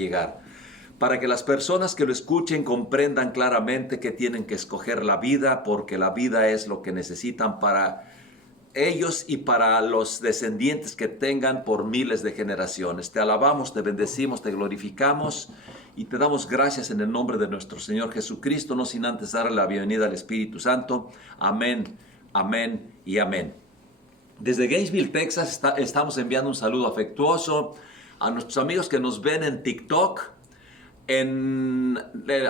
llegar, para que las personas que lo escuchen comprendan claramente que tienen que escoger la vida, porque la vida es lo que necesitan para ellos y para los descendientes que tengan por miles de generaciones. Te alabamos, te bendecimos, te glorificamos y te damos gracias en el nombre de nuestro Señor Jesucristo, no sin antes darle la bienvenida al Espíritu Santo. Amén, amén y amén. Desde Gainesville, Texas, estamos enviando un saludo afectuoso a nuestros amigos que nos ven en TikTok, en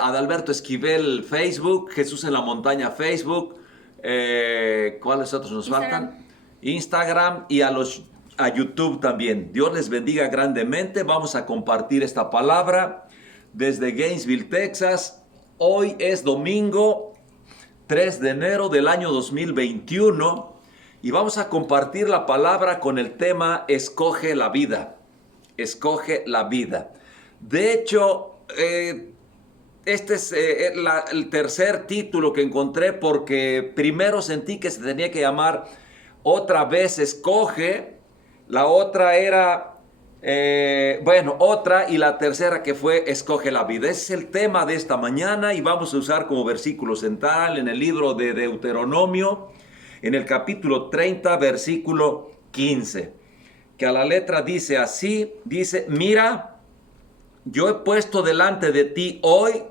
Adalberto Esquivel Facebook, Jesús en la Montaña Facebook. ¿Cuáles otros nos faltan? Instagram y a YouTube también. Dios les bendiga grandemente. Vamos a compartir esta palabra desde Gainesville, Texas. Hoy es domingo 3 de enero del año 2021 y vamos a compartir la palabra con el tema Escoge la vida. Escoge la vida. De hecho, este es el tercer título que encontré, porque primero sentí que se tenía que llamar Otra vez Escoge. La otra era, otra, y la tercera que fue Escoge la vida. Ese es el tema de esta mañana y vamos a usar como versículo central en el libro de Deuteronomio, en el capítulo 30, versículo 15, que a la letra dice así, dice: mira, yo he puesto delante de ti hoy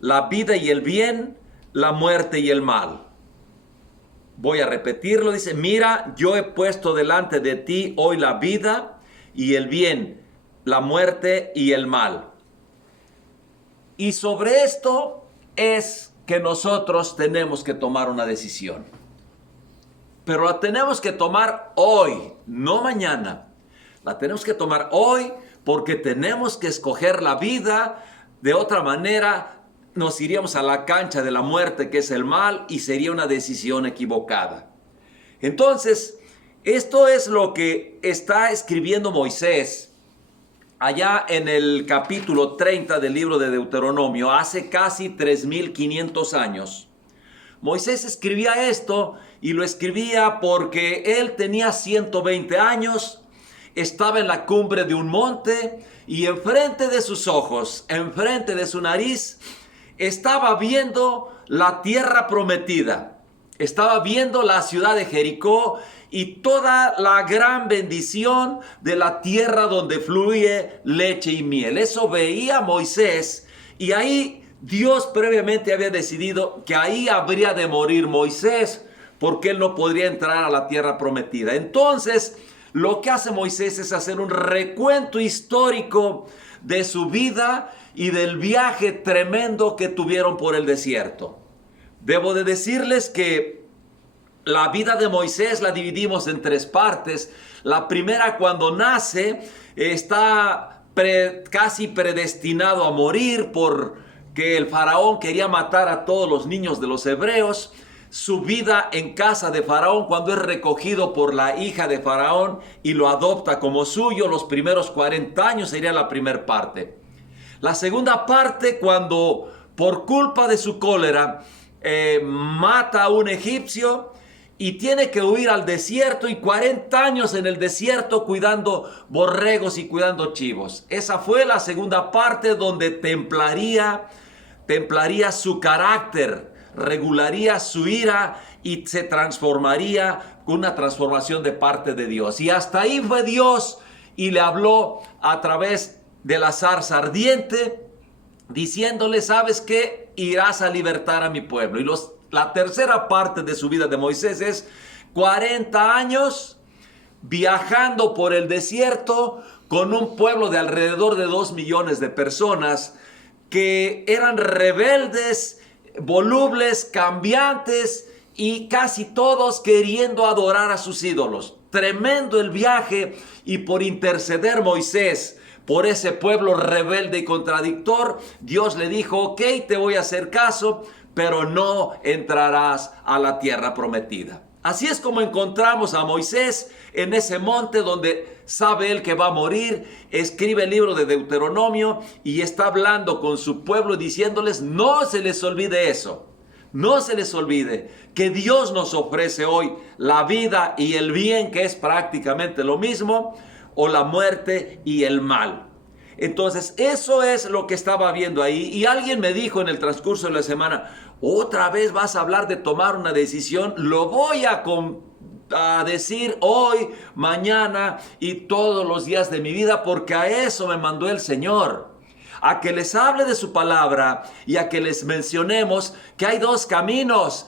la vida y el bien, la muerte y el mal. Voy a repetirlo, dice: mira, yo he puesto delante de ti hoy la vida y el bien, la muerte y el mal. Y sobre esto es que nosotros tenemos que tomar una decisión. Pero la tenemos que tomar hoy, no mañana. La tenemos que tomar hoy porque tenemos que escoger la vida. De otra manera, nos iríamos a la cancha de la muerte, que es el mal, y sería una decisión equivocada. Entonces, esto es lo que está escribiendo Moisés allá en el capítulo 30 del libro de Deuteronomio, hace casi 3,500 años. Moisés escribía esto y lo escribía porque él tenía 120 años, estaba en la cumbre de un monte y enfrente de sus ojos, enfrente de su nariz, estaba viendo la tierra prometida, estaba viendo la ciudad de Jericó y toda la gran bendición de la tierra donde fluye leche y miel. Eso veía Moisés, y ahí Dios previamente había decidido que ahí habría de morir Moisés, porque él no podría entrar a la tierra prometida. Entonces, lo que hace Moisés es hacer un recuento histórico de su vida y del viaje tremendo que tuvieron por el desierto. Debo de decirles que la vida de Moisés la dividimos en tres partes. La primera, cuando nace, está casi predestinado a morir porque el faraón quería matar a todos los niños de los hebreos. Su vida en casa de Faraón, cuando es recogido por la hija de Faraón y lo adopta como suyo, los primeros 40 años sería la primera parte. La segunda parte, cuando por culpa de su cólera mata a un egipcio y tiene que huir al desierto, y 40 años en el desierto cuidando borregos y cuidando chivos. Esa fue la segunda parte, donde templaría su carácter, regularía su ira y se transformaría con una transformación de parte de Dios. Y hasta ahí fue Dios, y le habló a través de la zarza ardiente, diciéndole: ¿sabes qué? Irás a libertar a mi pueblo. Y la tercera parte de su vida de Moisés es 40 años viajando por el desierto con un pueblo de alrededor de 2 millones de personas que eran rebeldes, volubles, cambiantes, y casi todos queriendo adorar a sus ídolos. Tremendo el viaje, y por interceder Moisés por ese pueblo rebelde y contradictor, Dios le dijo: ok, te voy a hacer caso, pero no entrarás a la tierra prometida. Así es como encontramos a Moisés en ese monte donde sabe él que va a morir. Escribe el libro de Deuteronomio y está hablando con su pueblo, diciéndoles: no se les olvide eso. No se les olvide que Dios nos ofrece hoy la vida y el bien, que es prácticamente lo mismo, o la muerte y el mal. Entonces, eso es lo que estaba viendo ahí. Y alguien me dijo en el transcurso de la semana, otra vez vas a hablar de tomar una decisión. Lo voy a decir hoy, mañana y todos los días de mi vida, porque a eso me mandó el Señor. A que les hable de su palabra y a que les mencionemos que hay dos caminos.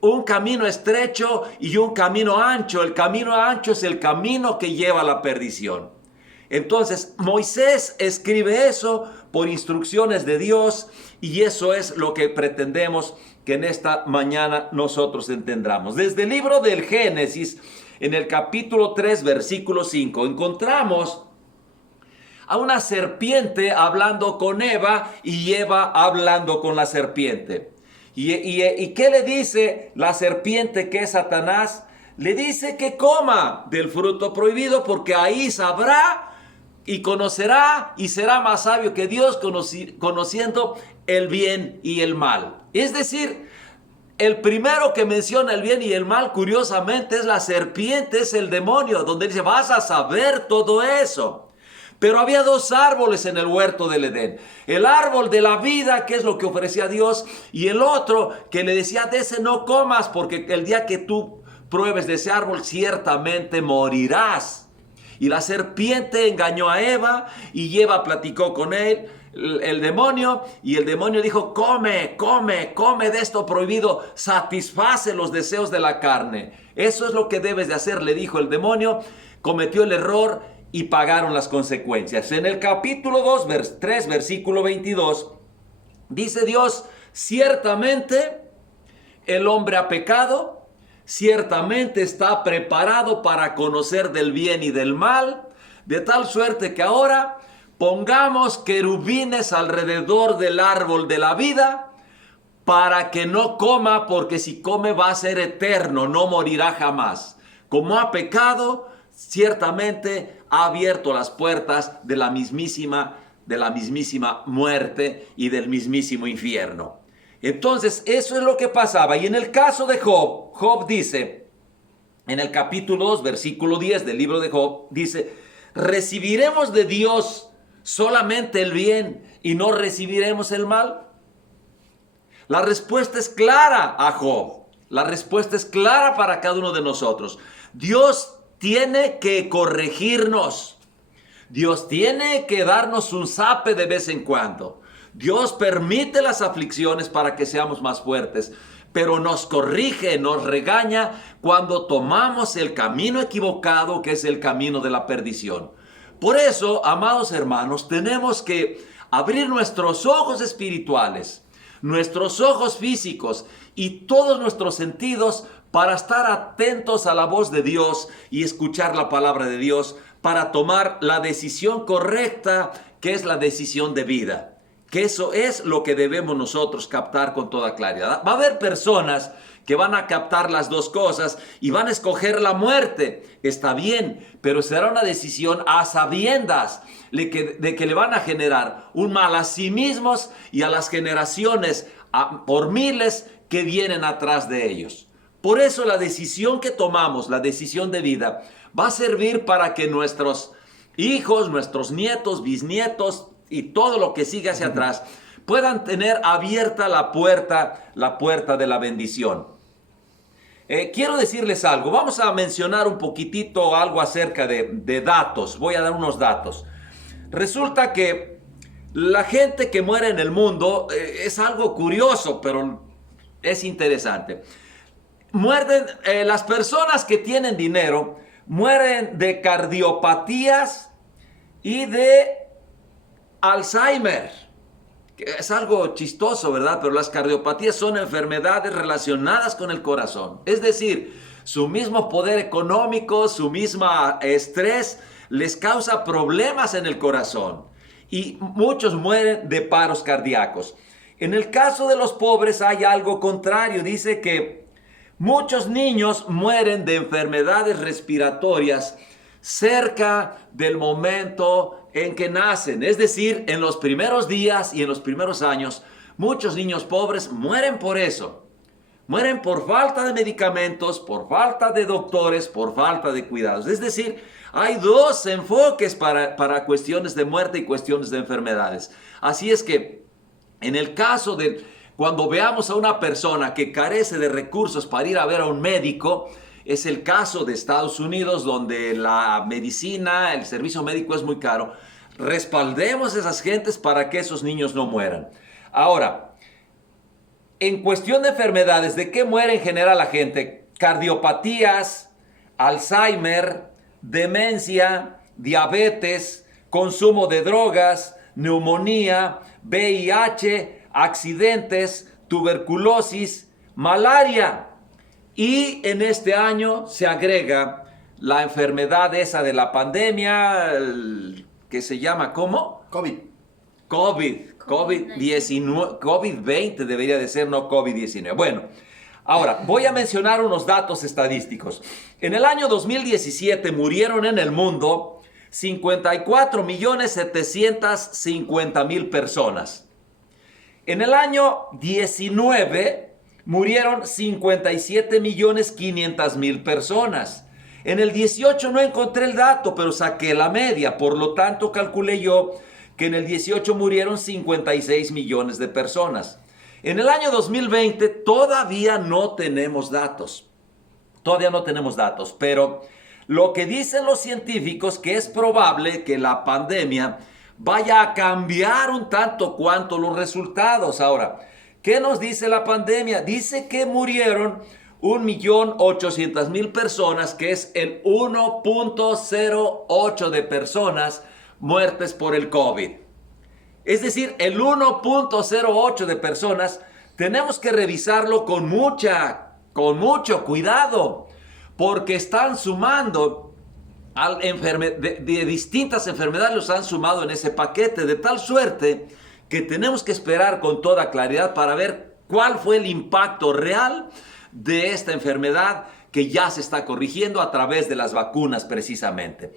Un camino estrecho y un camino ancho. El camino ancho es el camino que lleva a la perdición. Entonces Moisés escribe eso por instrucciones de Dios, y eso es lo que pretendemos que en esta mañana nosotros entendamos. Desde el libro del Génesis, en el capítulo 3, versículo 5, encontramos a una serpiente hablando con Eva y Eva hablando con la serpiente. ¿Y qué le dice la serpiente, que es Satanás? Le dice que coma del fruto prohibido, porque ahí sabrá y conocerá y será más sabio que Dios, conociendo el bien y el mal. Es decir, el primero que menciona el bien y el mal, curiosamente, es la serpiente, es el demonio, donde dice, vas a saber todo eso. Pero había dos árboles en el huerto del Edén. El árbol de la vida, que es lo que ofrecía Dios, y el otro que le decía, de ese no comas, porque el día que tú pruebes de ese árbol, ciertamente morirás. Y la serpiente engañó a Eva, y Eva platicó con él, el demonio, y el demonio dijo, come de esto prohibido, satisface los deseos de la carne. Eso es lo que debes de hacer, le dijo el demonio. Cometió el error y pagaron las consecuencias. En el capítulo 2, 3, versículo 22, dice Dios, ciertamente el hombre ha pecado, ciertamente está preparado para conocer del bien y del mal, de tal suerte que ahora pongamos querubines alrededor del árbol de la vida, para que no coma, porque si come va a ser eterno, no morirá jamás. Como ha pecado, ciertamente ha abierto las puertas de la mismísima muerte y del mismísimo infierno. Entonces, eso es lo que pasaba. Y en el caso de Job, Job dice, en el capítulo 2, versículo 10 del libro de Job, dice, ¿recibiremos de Dios solamente el bien y no recibiremos el mal? La respuesta es clara a Job. La respuesta es clara para cada uno de nosotros. Dios tiene que corregirnos. Dios tiene que darnos un zape de vez en cuando. Dios permite las aflicciones para que seamos más fuertes, pero nos corrige, nos regaña cuando tomamos el camino equivocado, que es el camino de la perdición. Por eso, amados hermanos, tenemos que abrir nuestros ojos espirituales, nuestros ojos físicos y todos nuestros sentidos para estar atentos a la voz de Dios y escuchar la palabra de Dios, para tomar la decisión correcta, que es la decisión de vida. Que eso es lo que debemos nosotros captar con toda claridad. Va a haber personas que van a captar las dos cosas y van a escoger la muerte. Está bien, pero será una decisión a sabiendas de que le van a generar un mal a sí mismos y a las generaciones por miles que vienen atrás de ellos. Por eso la decisión que tomamos, la decisión de vida, va a servir para que nuestros hijos, nuestros nietos, bisnietos y todo lo que siga hacia atrás puedan tener abierta la puerta de la bendición. Quiero decirles algo. Vamos a mencionar un poquitito algo acerca de datos. Voy a dar unos datos. Resulta que la gente que muere en el mundo es algo curioso, pero es interesante. Mueren, las personas que tienen dinero mueren de cardiopatías y de Alzheimer. Es algo chistoso, ¿verdad? Pero las cardiopatías son enfermedades relacionadas con el corazón. Es decir, su mismo poder económico, su misma estrés les causa problemas en el corazón. Y muchos mueren de paros cardíacos. En el caso de los pobres hay algo contrario. Dice que muchos niños mueren de enfermedades respiratorias cerca del momento en que nacen. Es decir, en los primeros días y en los primeros años, muchos niños pobres mueren por eso. Mueren por falta de medicamentos, por falta de doctores, por falta de cuidados. Es decir, Hay dos enfoques para cuestiones de muerte y cuestiones de enfermedades. Así es que en el caso de cuando veamos a una persona que carece de recursos para ir a ver a un médico, es el caso de Estados Unidos, donde la medicina, el servicio médico es muy caro. Respaldemos a esas gentes para que esos niños no mueran. Ahora, en cuestión de enfermedades, ¿de qué muere en general la gente? Cardiopatías, Alzheimer, demencia, diabetes, consumo de drogas, neumonía, VIH, accidentes, tuberculosis, malaria. Y en este año se agrega la enfermedad esa de la pandemia, que se llama, ¿cómo? COVID-19, COVID-20 debería de ser, no COVID-19. Bueno, ahora voy a mencionar unos datos estadísticos. En el año 2017 murieron en el mundo 54.750.000 personas. En el año 19 murieron 57.500.000 personas. En el 18 no encontré el dato, pero saqué la media. Por lo tanto, calculé yo que en el 18 murieron 56 millones de personas. En el año 2020 todavía no tenemos datos. Todavía no tenemos datos, pero lo que dicen los científicos que es probable que la pandemia vaya a cambiar un tanto cuanto los resultados. Ahora, ¿qué nos dice la pandemia? Dice que murieron 1.800.000 personas, que es el 1.08 de personas muertes por el COVID. Es decir, el 1.08 de personas tenemos que revisarlo con mucho cuidado, porque están sumando de distintas enfermedades, los han sumado en ese paquete, de tal suerte que tenemos que esperar con toda claridad para ver cuál fue el impacto real de esta enfermedad que ya se está corrigiendo a través de las vacunas precisamente.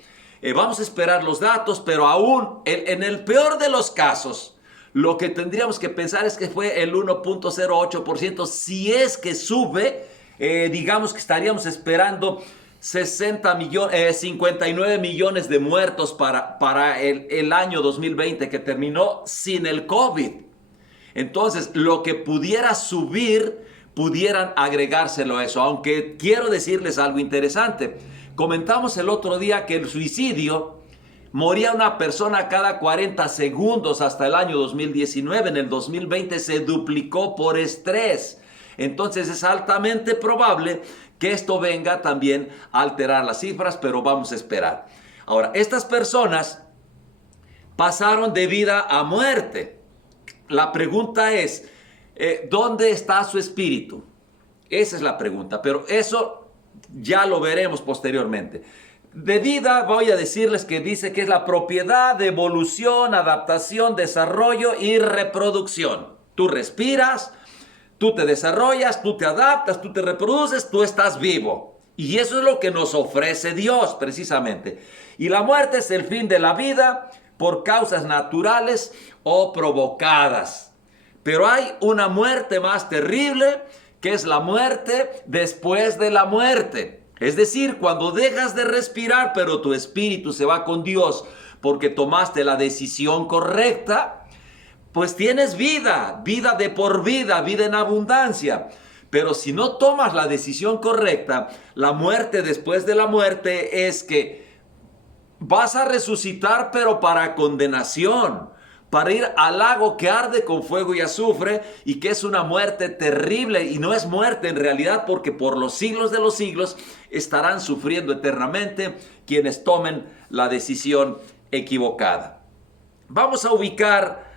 Vamos a esperar los datos, pero aún en el peor de los casos, lo que tendríamos que pensar es que fue el 1.08%. Si es que sube, digamos que estaríamos esperando 59 millones de muertos para el año 2020, que terminó sin el COVID. Entonces, lo que pudiera subir, pudieran agregárselo a eso. Aunque quiero decirles algo interesante. Comentamos el otro día que el suicidio, moría una persona cada 40 segundos hasta el año 2019. En el 2020 se duplicó por estrés. Entonces es altamente probable que esto venga también a alterar las cifras, pero vamos a esperar. Ahora, estas personas pasaron de vida a muerte. La pregunta es, ¿dónde está su espíritu? Esa es la pregunta, pero eso ya lo veremos posteriormente. De vida voy a decirles que dice que es la propiedad de evolución, adaptación, desarrollo y reproducción. Tú respiras, tú te desarrollas, tú te adaptas, tú te reproduces, tú estás vivo. Y eso es lo que nos ofrece Dios precisamente. Y la muerte es el fin de la vida por causas naturales o provocadas. Pero hay una muerte más terrible, que es la muerte después de la muerte. Es decir, cuando dejas de respirar, pero tu espíritu se va con Dios porque tomaste la decisión correcta, pues tienes vida, vida de por vida, vida en abundancia. Pero si no tomas la decisión correcta, la muerte después de la muerte es que vas a resucitar, pero para condenación, para ir al lago que arde con fuego y azufre, y que es una muerte terrible, y no es muerte en realidad, porque por los siglos de los siglos estarán sufriendo eternamente quienes tomen la decisión equivocada. Vamos a ubicar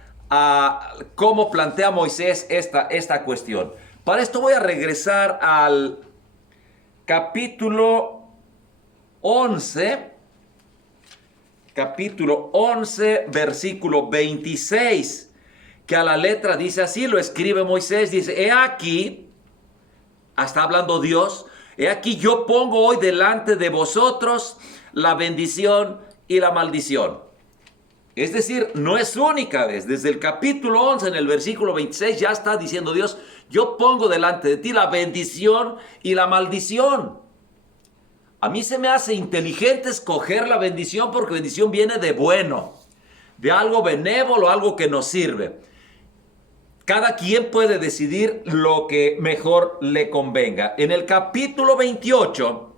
cómo plantea Moisés esta cuestión. Para esto voy a regresar al capítulo 11, versículo 26, que a la letra dice así, lo escribe Moisés, dice, he aquí, está hablando Dios, he aquí yo pongo hoy delante de vosotros la bendición y la maldición. Es decir, no es única vez. Desde el capítulo 11, en el versículo 26, ya está diciendo Dios, yo pongo delante de ti la bendición y la maldición. A mí se me hace inteligente escoger la bendición porque bendición viene de bueno, de algo benévolo, algo que nos sirve. Cada quien puede decidir lo que mejor le convenga. En el capítulo 28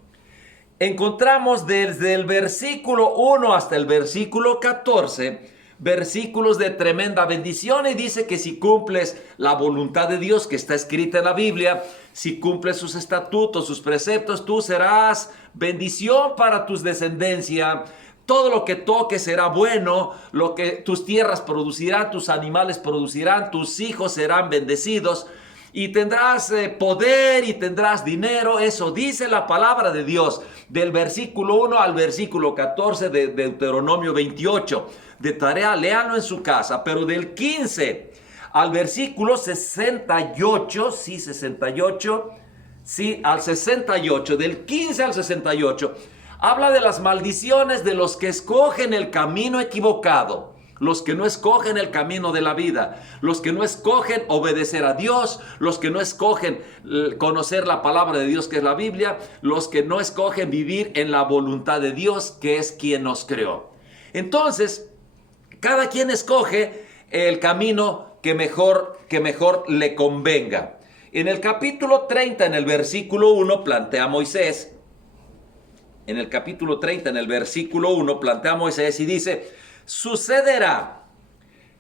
encontramos desde el versículo 1 hasta el versículo 14 versículos de tremenda bendición, y dice que si cumples la voluntad de Dios que está escrita en la Biblia, si cumples sus estatutos, sus preceptos, tú serás bendición para tus descendencia. Todo lo que toques será bueno, lo que tus tierras producirán, tus animales producirán, tus hijos serán bendecidos y tendrás poder y tendrás dinero. Eso dice la palabra de Dios del versículo 1 al versículo 14 de Deuteronomio 28. De tarea, léanlo en su casa, pero del 15 al versículo 68, sí, 68, sí, al 68, del 15 al 68, habla de las maldiciones de los que escogen el camino equivocado, los que no escogen el camino de la vida, los que no escogen obedecer a Dios, los que no escogen conocer la palabra de Dios que es la Biblia, los que no escogen vivir en la voluntad de Dios que es quien nos creó. Entonces, cada quien escoge el camino que mejor le convenga. En el capítulo 30, en el versículo 1, plantea Moisés, en el capítulo 30, en el versículo 1, plantea Moisés y dice: sucederá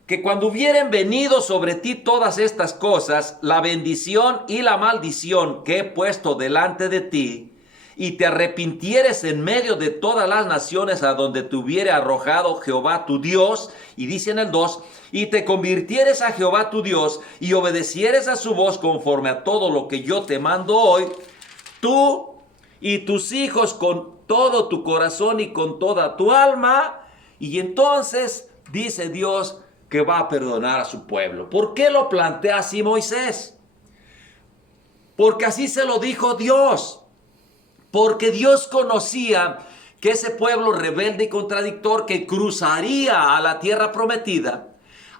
que cuando hubieren venido sobre ti todas estas cosas, la bendición y la maldición que he puesto delante de ti, y te arrepintieres en medio de todas las naciones a donde te hubiere arrojado Jehová tu Dios, y dice en el 2, y te convirtieres a Jehová tu Dios, y obedecieres a su voz conforme a todo lo que yo te mando hoy, tú y tus hijos con todo tu corazón y con toda tu alma, y entonces dice Dios que va a perdonar a su pueblo. ¿Por qué lo plantea así Moisés? Porque así se lo dijo Dios. Porque Dios conocía que ese pueblo rebelde y contradictor que cruzaría a la tierra prometida,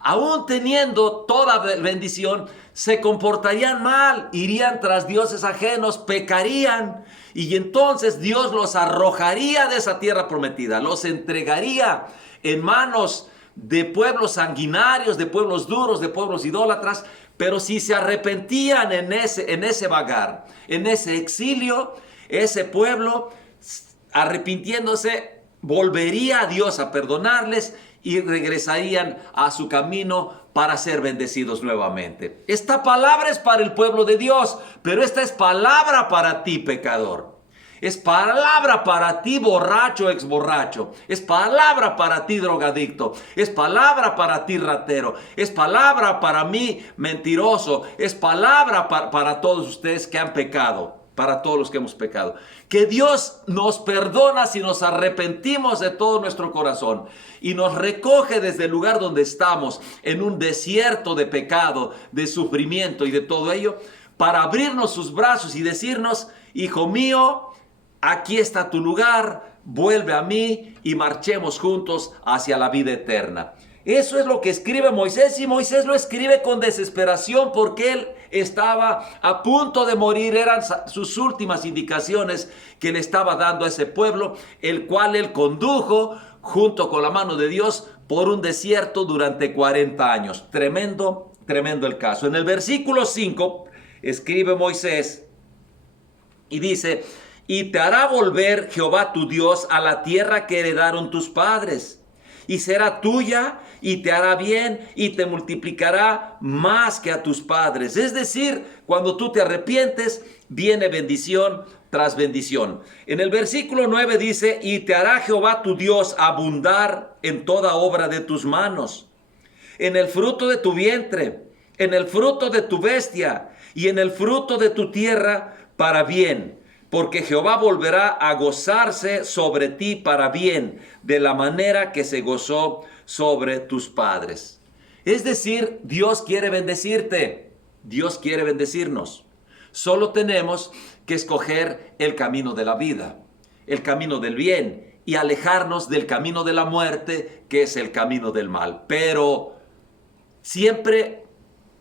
aún teniendo toda bendición, se comportarían mal, irían tras dioses ajenos, pecarían, y entonces Dios los arrojaría de esa tierra prometida, los entregaría en manos de pueblos sanguinarios, de pueblos duros, de pueblos idólatras. Pero si se arrepentían en ese vagar, en ese exilio, ese pueblo, arrepintiéndose, volvería a Dios a perdonarles y regresarían a su camino para ser bendecidos nuevamente. Esta palabra es para el pueblo de Dios, pero esta es palabra para ti, pecador. Es palabra para ti, borracho, exborracho. Es palabra para ti, drogadicto. Es palabra para ti, ratero. Es palabra para mí, mentiroso. Es palabra para todos ustedes que han pecado. Para todos los que hemos pecado. Que Dios nos perdona si nos arrepentimos de todo nuestro corazón y nos recoge desde el lugar donde estamos, en un desierto de pecado, de sufrimiento y de todo ello, para abrirnos sus brazos y decirnos: hijo mío, aquí está tu lugar, vuelve a mí y marchemos juntos hacia la vida eterna. Eso es lo que escribe Moisés, y Moisés lo escribe con desesperación porque él estaba a punto de morir. Eran sus últimas indicaciones que le estaba dando a ese pueblo, el cual él condujo junto con la mano de Dios por un desierto durante 40 años. Tremendo, tremendo el caso. En el versículo 5 escribe Moisés y dice: y te hará volver Jehová tu Dios a la tierra que heredaron tus padres, y será tuya, y te hará bien, y te multiplicará más que a tus padres. Es decir, cuando tú te arrepientes, viene bendición tras bendición. En el versículo 9 dice: y te hará Jehová tu Dios abundar en toda obra de tus manos, en el fruto de tu vientre, en el fruto de tu bestia, y en el fruto de tu tierra, para bien. Porque Jehová volverá a gozarse sobre ti para bien, de la manera que se gozó sobre tus padres. Es decir, Dios quiere bendecirte. Dios quiere bendecirnos. Solo tenemos que escoger el camino de la vida, el camino del bien, y alejarnos del camino de la muerte, que es el camino del mal. Pero siempre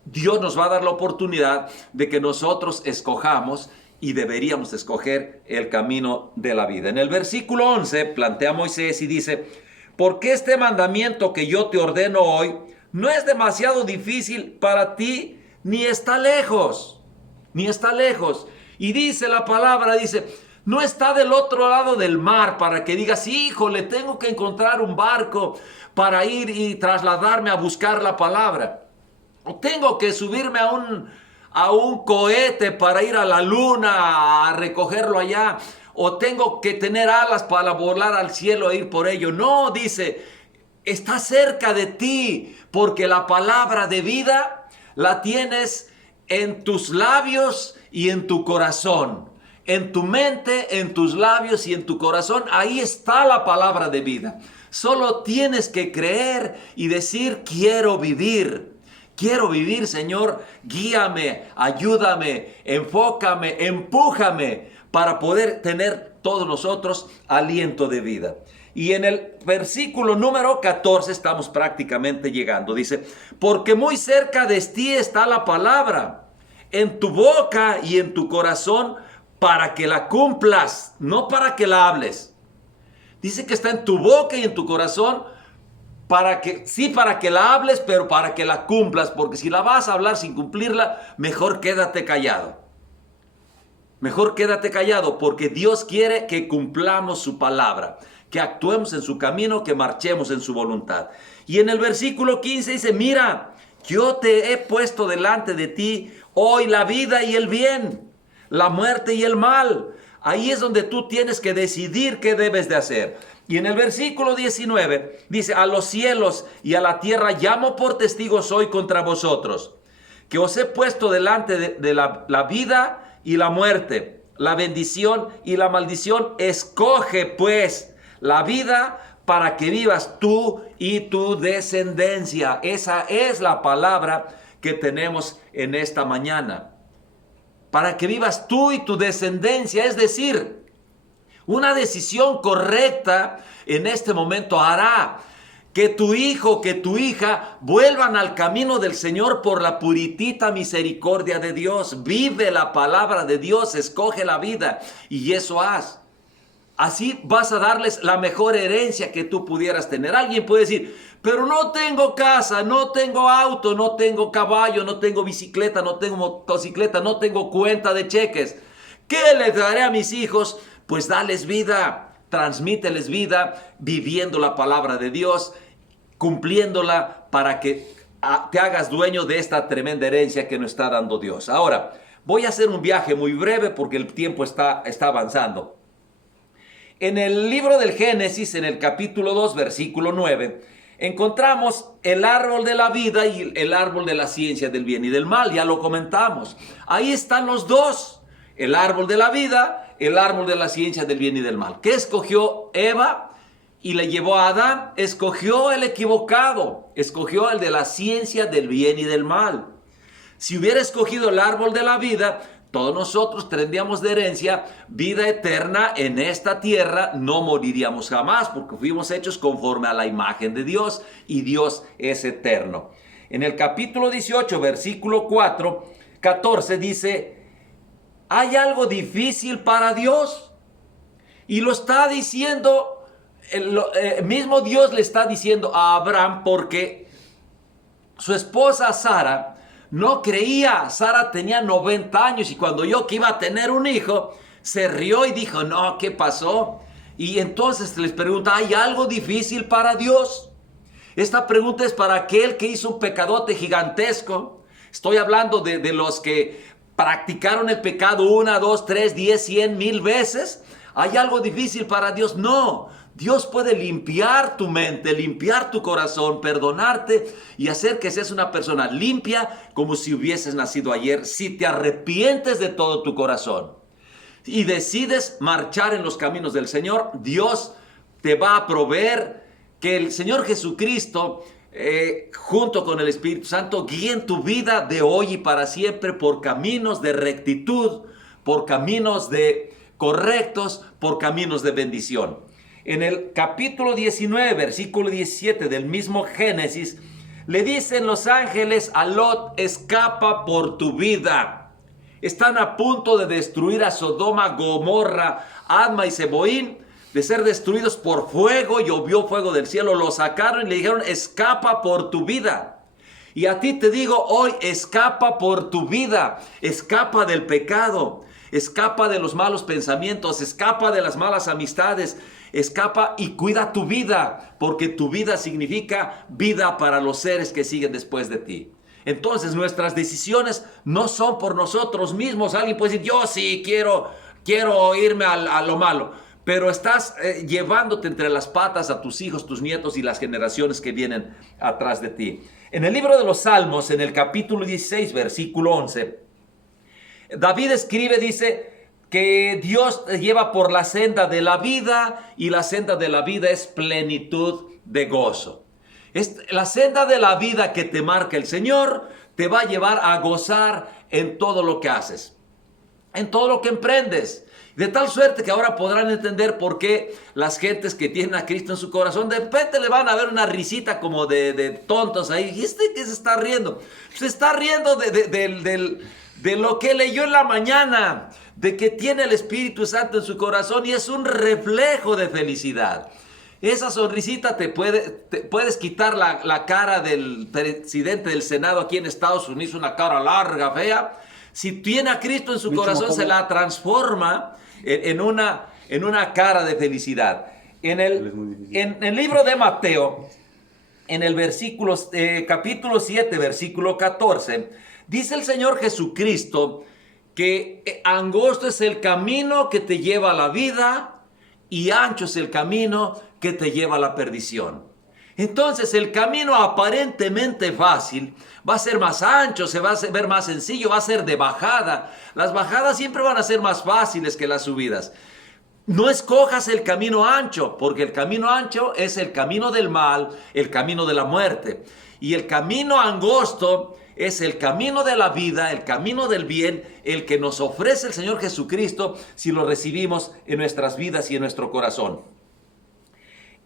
Dios nos va a dar la oportunidad de que nosotros escojamos y deberíamos escoger el camino de la vida. En el versículo 11 plantea Moisés y dice: porque este mandamiento que yo te ordeno hoy no es demasiado difícil para ti, ni está lejos, ni está lejos. Y dice la palabra, dice, no está del otro lado del mar para que digas, híjole, tengo que encontrar un barco para ir y trasladarme a buscar la palabra. O tengo que subirme a un cohete para ir a la luna a recogerlo allá. O tengo que tener alas para volar al cielo e ir por ello. No, dice, está cerca de ti, porque la palabra de vida la tienes en tus labios y en tu corazón. En tu mente, en tus labios y en tu corazón, ahí está la palabra de vida. Solo tienes que creer y decir, quiero vivir. Quiero vivir, Señor, guíame, ayúdame, enfócame, empújame para poder tener todos nosotros aliento de vida. Y en el versículo número 14 estamos prácticamente llegando. Dice, porque muy cerca de ti está la palabra, en tu boca y en tu corazón, para que la cumplas, no para que la hables. Dice que está en tu boca y en tu corazón, para que la hables, pero para que la cumplas, porque si la vas a hablar sin cumplirla, mejor quédate callado. Mejor quédate callado, porque Dios quiere que cumplamos su palabra, que actuemos en su camino, que marchemos en su voluntad. Y en el versículo 15 dice, mira, yo te he puesto delante de ti hoy la vida y el bien, la muerte y el mal. Ahí es donde tú tienes que decidir qué debes de hacer. Y en el versículo 19 dice, a los cielos y a la tierra llamo por testigos hoy contra vosotros, que os he puesto delante de la vida y la muerte, la bendición y la maldición. Escoge pues la vida para que vivas tú y tu descendencia. Esa es la palabra que tenemos en esta mañana. Para que vivas tú y tu descendencia, es decir, una decisión correcta en este momento hará que tu hijo, que tu hija vuelvan al camino del Señor por la puritita misericordia de Dios. Vive la palabra de Dios, escoge la vida y eso haz. Así vas a darles la mejor herencia que tú pudieras tener. Alguien puede decir, pero no tengo casa, no tengo auto, no tengo caballo, no tengo bicicleta, no tengo motocicleta, no tengo cuenta de cheques. ¿Qué les daré a mis hijos? Pues dales vida, transmíteles vida, viviendo la palabra de Dios, cumpliéndola para que te hagas dueño de esta tremenda herencia que nos está dando Dios. Ahora, voy a hacer un viaje muy breve porque el tiempo está avanzando. En el libro del Génesis, en el capítulo 2, versículo 9, encontramos el árbol de la vida y el árbol de la ciencia del bien y del mal. Ya lo comentamos. Ahí están los dos. El árbol de la vida, el árbol de la ciencia del bien y del mal. ¿Qué escogió Eva y le llevó a Adán? Escogió el equivocado. Escogió el de la ciencia del bien y del mal. Si hubiera escogido el árbol de la vida, todos nosotros tendríamos de herencia vida eterna en esta tierra, no moriríamos jamás porque fuimos hechos conforme a la imagen de Dios y Dios es eterno. En el capítulo 18, versículo 14 dice, ¿hay algo difícil para Dios? Y lo está diciendo, mismo Dios le está diciendo a Abraham porque su esposa Sara no creía. Sara tenía 90 años y cuando oyó que iba a tener un hijo, se rió y dijo, no, ¿qué pasó? Y entonces les pregunta, ¿hay algo difícil para Dios? Esta pregunta es para aquel que hizo un pecadote gigantesco. Estoy hablando de los que practicaron el pecado 1, 2, 3, 10, 100, 1000 veces. ¿Hay algo difícil para Dios? No. Dios puede limpiar tu mente, limpiar tu corazón, perdonarte y hacer que seas una persona limpia como si hubieses nacido ayer, si te arrepientes de todo tu corazón y decides marchar en los caminos del Señor. Dios te va a proveer que el Señor Jesucristo junto con el Espíritu Santo guíen tu vida de hoy y para siempre por caminos de rectitud, por caminos de correctos, por caminos de bendición. En el capítulo 19, versículo 17 del mismo Génesis, le dicen los ángeles a Lot, escapa por tu vida. están a punto de destruir a Sodoma, Gomorra, Adma y Zeboín, de ser destruidos por fuego. Llovió fuego del cielo, lo sacaron y le dijeron, escapa por tu vida. Y a ti te digo hoy, escapa por tu vida, escapa del pecado, escapa de los malos pensamientos, escapa de las malas amistades, escapa y cuida tu vida, porque tu vida significa vida para los seres que siguen después de ti. Entonces nuestras decisiones no son por nosotros mismos. Alguien puede decir, yo sí quiero irme a lo malo, pero estás llevándote entre las patas a tus hijos, tus nietos y las generaciones que vienen atrás de ti. En el libro de los Salmos, en el capítulo 16, versículo 11, David escribe, dice que Dios te lleva por la senda de la vida y la senda de la vida es plenitud de gozo. La senda de la vida que te marca el Señor te va a llevar a gozar en todo lo que haces, en todo lo que emprendes. De tal suerte que ahora podrán entender por qué las gentes que tienen a Cristo en su corazón, de repente le van a ver una risita como de tontos ahí. ¿Y este qué se está riendo? Se está riendo de lo que leyó en la mañana, de que tiene el Espíritu Santo en su corazón y es un reflejo de felicidad. Esa sonrisita puedes quitar la cara del presidente del Senado aquí en Estados Unidos, una cara larga, fea. Si tiene a Cristo en su corazón, se la transforma en una cara de felicidad. En el libro de Mateo, en el capítulo 7, versículo 14, dice el Señor Jesucristo que angosto es el camino que te lleva a la vida y ancho es el camino que te lleva a la perdición. Entonces el camino aparentemente fácil va a ser más ancho, se va a ver más sencillo, va a ser de bajada. Las bajadas siempre van a ser más fáciles que las subidas. No escojas el camino ancho, porque el camino ancho es el camino del mal, el camino de la muerte. Y el camino angosto es el camino de la vida, el camino del bien, el que nos ofrece el Señor Jesucristo si lo recibimos en nuestras vidas y en nuestro corazón.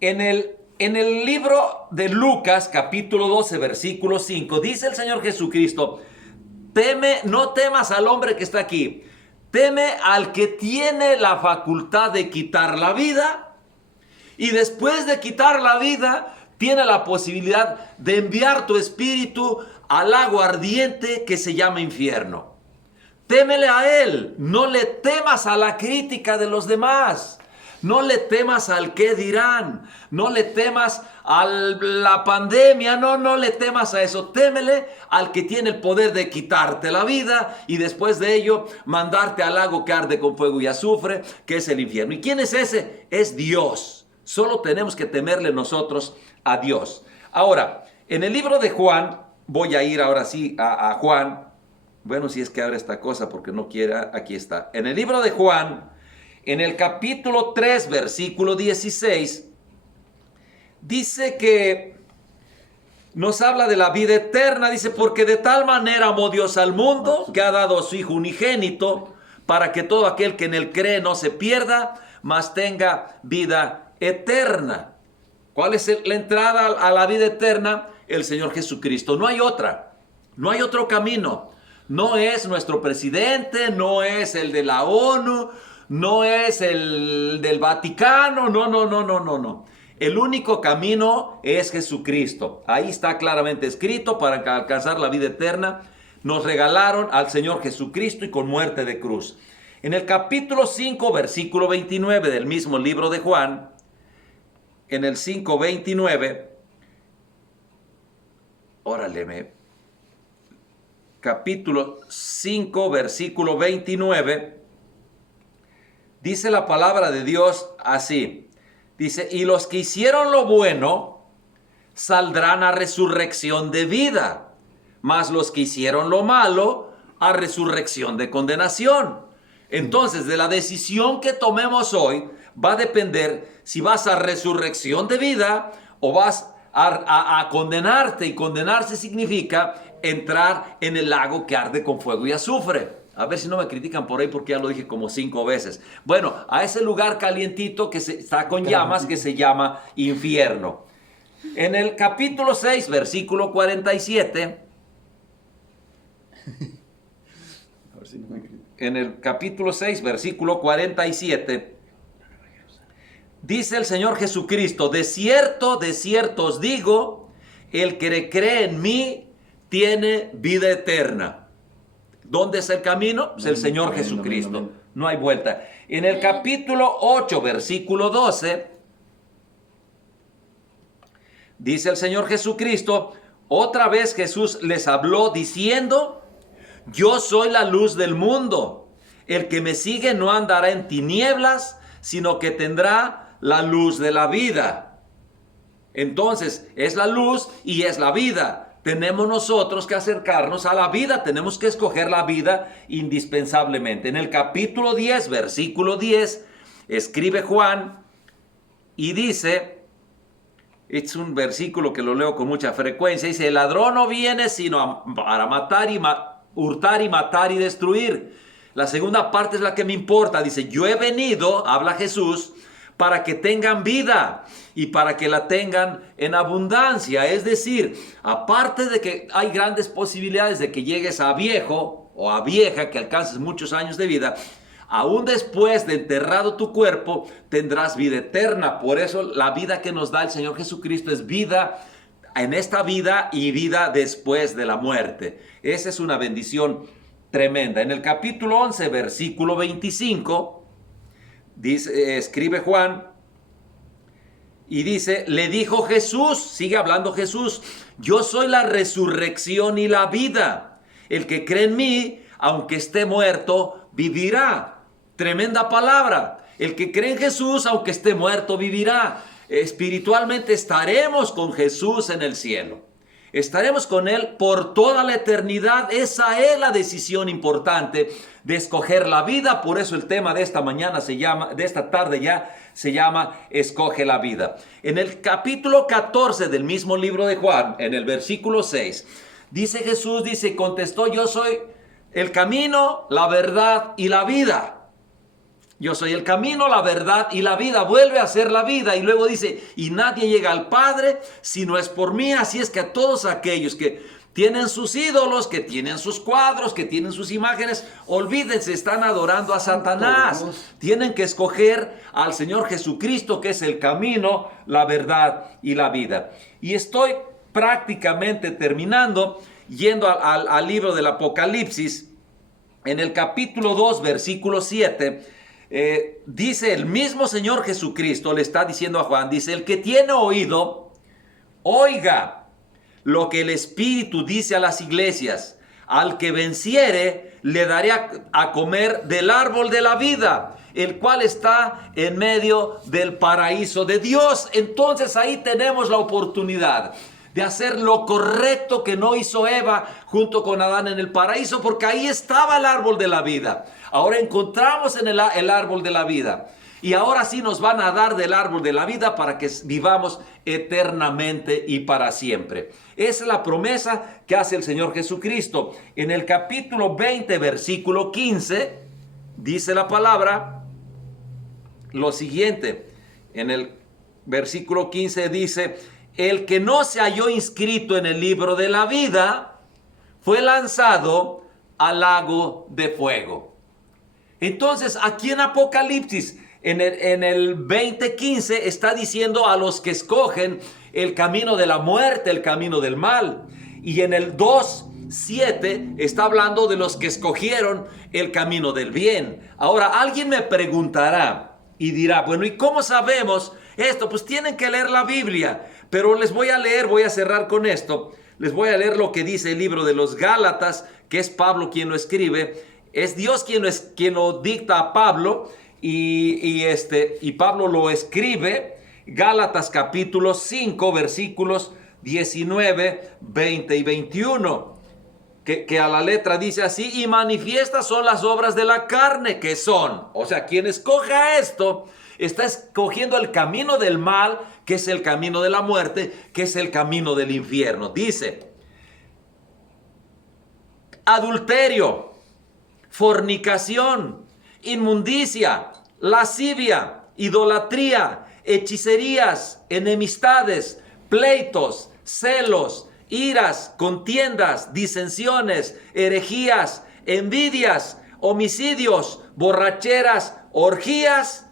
En el libro de Lucas, capítulo 12, versículo 5, dice el Señor Jesucristo, no temas al hombre que está aquí, teme al que tiene la facultad de quitar la vida y después de quitar la vida tiene la posibilidad de enviar tu espíritu al lago ardiente que se llama infierno. Témele a él, no le temas a la crítica de los demás. No le temas al qué dirán, no le temas a la pandemia, no le temas a eso. Témele al que tiene el poder de quitarte la vida y después de ello mandarte al lago que arde con fuego y azufre, que es el infierno. ¿Y quién es ese? Es Dios. Solo tenemos que temerle nosotros a Dios. Ahora, en el libro de Juan, voy a ir ahora sí a Juan. Bueno, si es que abre esta cosa porque no quiera, aquí está. En el libro de Juan, en el capítulo 3, versículo 16, dice que nos habla de la vida eterna. Dice, porque de tal manera amó Dios al mundo que ha dado a su Hijo unigénito para que todo aquel que en él cree no se pierda, mas tenga vida eterna. ¿Cuál es la entrada a la vida eterna? El Señor Jesucristo. No hay otra. No hay otro camino. No es nuestro presidente, no es el de la ONU, no es el del Vaticano, no. El único camino es Jesucristo. Ahí está claramente escrito, para alcanzar la vida eterna nos regalaron al Señor Jesucristo y con muerte de cruz. En el capítulo 5, versículo 29 del mismo libro de Juan, en el 5:29, capítulo 5, versículo 29, dice la palabra de Dios así. Dice, y los que hicieron lo bueno saldrán a resurrección de vida, mas los que hicieron lo malo a resurrección de condenación. Entonces, de la decisión que tomemos hoy va a depender si vas a resurrección de vida o vas a condenarte. Y condenarse significa entrar en el lago que arde con fuego y azufre. A ver si no me critican por ahí porque ya lo dije como 5 veces. Bueno, a ese lugar calientito que está con llamas que se llama infierno. En el capítulo 6, versículo 47. en el capítulo 6, versículo 47, dice el Señor Jesucristo: de cierto os digo, el que cree en mí tiene vida eterna. ¿Dónde es el camino? Pues el Señor Jesucristo. No hay vuelta. En el capítulo 8, versículo 12, dice el Señor Jesucristo: otra vez Jesús les habló diciendo: yo soy la luz del mundo. El que me sigue no andará en tinieblas, sino que tendrá la luz de la vida. Entonces, es la luz y es la vida. Tenemos nosotros que acercarnos a la vida, tenemos que escoger la vida indispensablemente. En el capítulo 10, versículo 10, escribe Juan y dice, es un versículo que lo leo con mucha frecuencia, dice: el ladrón no viene sino para matar y hurtar y matar y destruir. La segunda parte es la que me importa, dice: yo he venido, habla Jesús, para que tengan vida y para que la tengan en abundancia. Es decir, aparte de que hay grandes posibilidades de que llegues a viejo o a vieja, que alcances muchos años de vida, aún después de enterrado tu cuerpo, tendrás vida eterna. Por eso la vida que nos da el Señor Jesucristo es vida en esta vida y vida después de la muerte. Esa es una bendición tremenda. En el capítulo 11, versículo 25, dice, escribe Juan y dice: le dijo Jesús, sigue hablando Jesús: yo soy la resurrección y la vida. El que cree en mí, aunque esté muerto, vivirá. Tremenda palabra. El que cree en Jesús, aunque esté muerto, vivirá. Espiritualmente estaremos con Jesús en el cielo. Estaremos con Él por toda la eternidad. Esa es la decisión importante de escoger la vida. Por eso el tema de esta mañana de esta tarde ya se llama Escoge la vida. En el capítulo 14 del mismo libro de Juan, en el versículo 6, dice Jesús, contestó: yo soy el camino, la verdad y la vida. Yo soy el camino, la verdad y la vida. Vuelve a ser la vida. Y luego dice: y nadie llega al Padre si no es por mí. Así es que a todos aquellos que tienen sus ídolos, que tienen sus cuadros, que tienen sus imágenes, olvídense, están adorando a Satanás. Tienen que escoger al Señor Jesucristo, que es el camino, la verdad y la vida. Y estoy prácticamente terminando, yendo al libro del Apocalipsis. En el capítulo 2, versículo 7, dice el mismo Señor Jesucristo, le está diciendo a Juan, dice: el que tiene oído, oiga lo que el Espíritu dice a las iglesias. Al que venciere, le daré a comer del árbol de la vida, el cual está en medio del paraíso de Dios. Entonces ahí tenemos la oportunidad de hacer lo correcto que no hizo Eva junto con Adán en el paraíso, porque ahí estaba el árbol de la vida. Ahora encontramos en el árbol de la vida, y ahora sí nos van a dar del árbol de la vida para que vivamos eternamente y para siempre. Esa es la promesa que hace el Señor Jesucristo. En el capítulo 20, versículo 15, dice la palabra lo siguiente. En el versículo 15 dice: el que no se halló inscrito en el libro de la vida fue lanzado al lago de fuego. Entonces, aquí en Apocalipsis, en el 20:15, está diciendo a los que escogen el camino de la muerte, el camino del mal. Y en el 2:7 está hablando de los que escogieron el camino del bien. Ahora, alguien me preguntará y dirá: bueno, ¿y cómo sabemos esto? Pues tienen que leer la Biblia. Pero les voy a cerrar con esto. Les voy a leer lo que dice el libro de los Gálatas, que es Pablo quien lo escribe. Es Dios quien lo dicta a Pablo, y Pablo lo escribe. Gálatas capítulo 5, versículos 19, 20 y 21. Que a la letra dice así: y manifiestas son las obras de la carne, que son. O sea, quien escoja esto está escogiendo el camino del mal, que es el camino de la muerte, que es el camino del infierno. Dice: adulterio, fornicación, inmundicia, lascivia, idolatría, hechicerías, enemistades, pleitos, celos, iras, contiendas, disensiones, herejías, envidias, homicidios, borracheras, orgías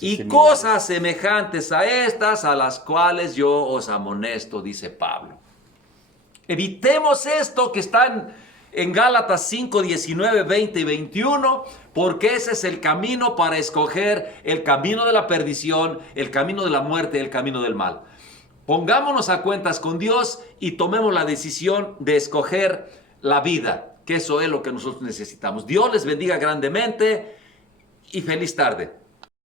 y cosas semejantes a estas, a las cuales yo os amonesto, dice Pablo. Evitemos esto que está en Gálatas 5, 19, 20 y 21, porque ese es el camino para escoger el camino de la perdición, el camino de la muerte, el camino del mal. Pongámonos a cuentas con Dios y tomemos la decisión de escoger la vida, que eso es lo que nosotros necesitamos. Dios les bendiga grandemente y feliz tarde.